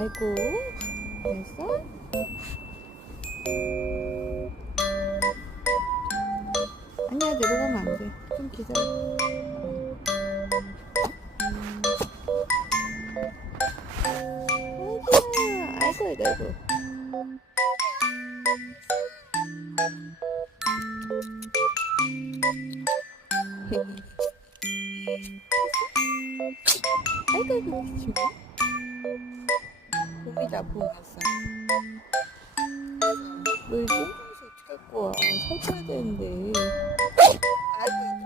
아이고, 됐어? 아니야, 내려가면 안 돼. 좀 기다려. 아이고, 아이고, 아이고. 아이고, 아이고, 기침해. 봄이다, 봄 왔어. 너 이 똥통에서 어떻게 갖고 와? 살 빼야 되는데. 아이고,